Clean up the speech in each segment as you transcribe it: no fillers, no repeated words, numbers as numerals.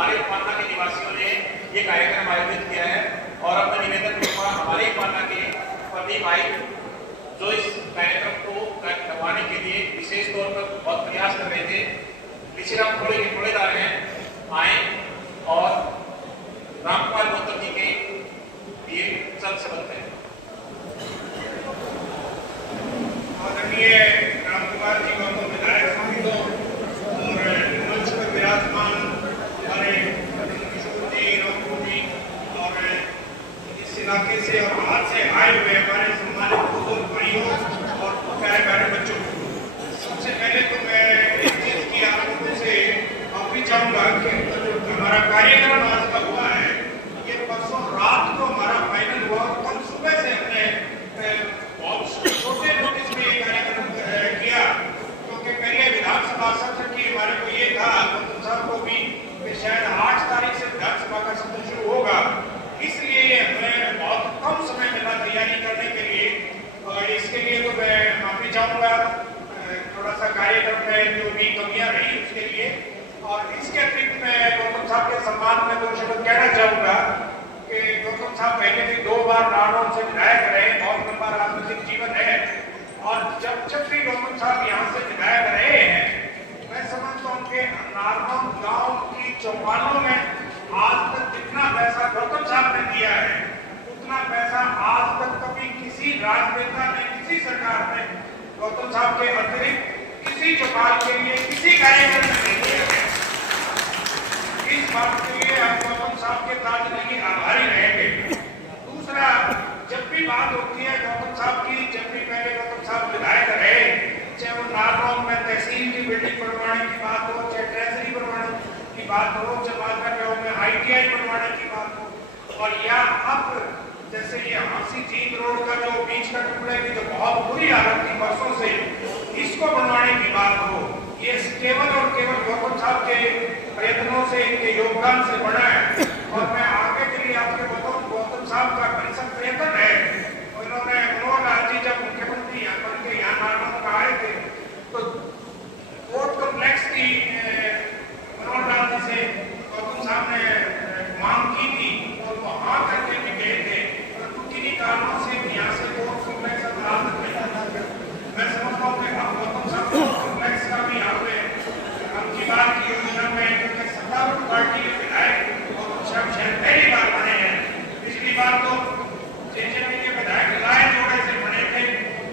हमारे पाटना के निवासियों ने ये कार्यक्रम आयोजित किया है और अपना निवेदन करूंगा हमारे पाटना के प्रदीप भाई जो इस कार्यक्रम को करवाने के लिए विशेष तौर पर बहुत प्रयास कर रहे थे। ऋषिराम थोड़ेदार हैं, आए और रामकुमार गौतम जी के लिए चल सकते हैं। आदरणीय रामकुमार जी गौतम विधायक साथियों और मंच पर विराजमान हमारे किशोर जी, रामपुर जी और इस इलाके से और बाहर से आए हुए हमारे सम्मानित बुजुर्ग भाइयों और प्यारे प्यारे बच्चों, सबसे पहले तो मैं एक चीज की आप लोगों से माफी चाहूंगा कि हमारा कार्यक्रम आज का हुआ है, ये परसों रात को हमारा फाइनल हुआ और कल सुबह से हमने बहुत छोटे नोटिस में ये कार्यक्रम किया, क्योंकि पहले विधानसभा सत्र की हमारे को ये था गौतम साहब को भी कि शायद 8 तारीख से विधानसभा का सत्र शुरू होगा, इसलिए हमें बहुत कम समय मिला तैयारी करने के लिए और इसके लिए तो मैं माफी चाहूंगा। थोड़ा सा कार्यक्रम में जो भी कमियां रही उसके लिए, और इसके अतिरिक्त मैं गौतम साहब के सम्मान में 2 शब्द कहना चाहूंगा कि गौतम साहब पहले भी 2 बार नारनौल से विधायक रहे, बहुत लंबा राजनीतिक जीवन है और जब भी गौतम साहब यहाँ से विधायक रहे हैं, मैं समझता हूँ कि नारनौल गांव की चौपालों में आज तक जितना पैसा गौतम साहब ने दिया है उतना पैसा आज तक कभी किसी राजनेता ने, किसी सरकार ने गौतम साहब के अतिरिक्त किसी चौपाल के लिए किसी कार्यक्रम में नहीं दिया है। इस बात के लिए हम गौतम साहब के ताज नहीं आभारी रहेंगे। दूसरा, जब भी बात होती है गौतम साहब की, जब भी पहले गौतम साहब विधायक रहे, चाहे वो नारनौल में तहसील की बिल्डिंग बनवाने की बात हो, चाहे ट्रेजरी बनवाने की बात हो, चाहे बादशाह में ITI बनवाने की बात हो, और या अब जैसे ये हांसी जींद रोड का जो बीच का टुकड़ा की जो बहुत बुरी हालत थी बरसों से, इसको बनवाने की बात हो, ये केवल और केवल गौतम साहब के प्रयत्नों से, इनके योगदान से बना है। और मैं आगे के लिए आपके बताऊं, गौतम साहब का परिषद प्रयत्न है। उन्होंने मनोहर लाल जी जब मुख्यमंत्री यहाँ बन के यहाँ नारनौल में आए थे तो कोर्ट कॉम्प्लेक्स की मनोहर लाल जी से गौतम साहब ने मांग की थी और वहां करके भी गए थे, परंतु किन्हीं कारणों से यहाँ से कोर्ट कॉम्प्लेक्स मैं समझता हूँ कि आप गौतम साहब कॉम्प्लेक्स का भी यहाँ पे हमकी बात की योजना में सत्तारूढ़ पार्टी के विधायक गौतम साहब शायद पहली बार बने हैं। पिछली बार तो जेजेपी के विधायक लाए जोड़े से बने थे,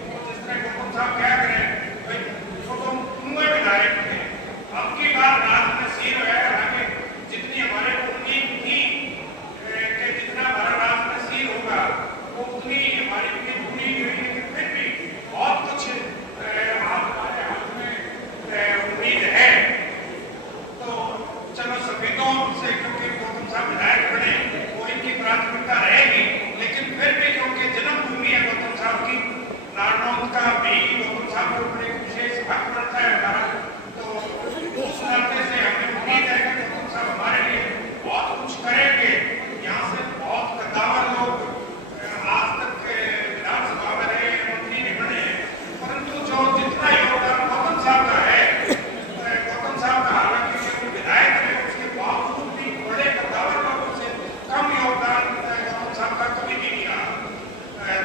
तो जिस तरह गौतम साहब क्या करें भाई, तो उनमें विधायक थे। अब की बार रात में सीर है, हालांकि जितनी हमारे को उम्मीद थी कि जितना हमारा रात में सीर होगा वो उतनी हमारी उम्मीद पूरी हुई, लेकिन फिर भी बहुत कुछ हमारे हाथ में उम्मीद है। तो चलो सफेदों से, क्योंकि गौतम साहब विधायक बने वो इनकी प्राथमिकता रहेगी, लेकिन फिर भी क्योंकि जन्मभूमि है गौतम साहब की, नारनौल का भी गौतम साहब के ऊपर एक विशेष हक बनता है हमारा, तो उस नाते से हमें उम्मीद है कि गौतम साहब हमारे लिए बहुत कुछ करेंगे। यहाँ से बहुत कद्दावर लोग आज तक विधानसभा में रहे, मंत्री भी बने, परंतु जो जितना योगदान गौतम साहब का है, गौतम साहब का हालांकि जो विधायक है उसके बावजूद भी बड़े कद्दावर लोगों से कम योगदान गौतम साहब का कभी नहीं रहा।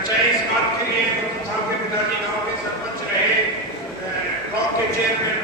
चाहे इस बात के लिए गौतम साहब के पिताजी गाँव के सरपंच रहे, ब्लॉक के चेयरमैन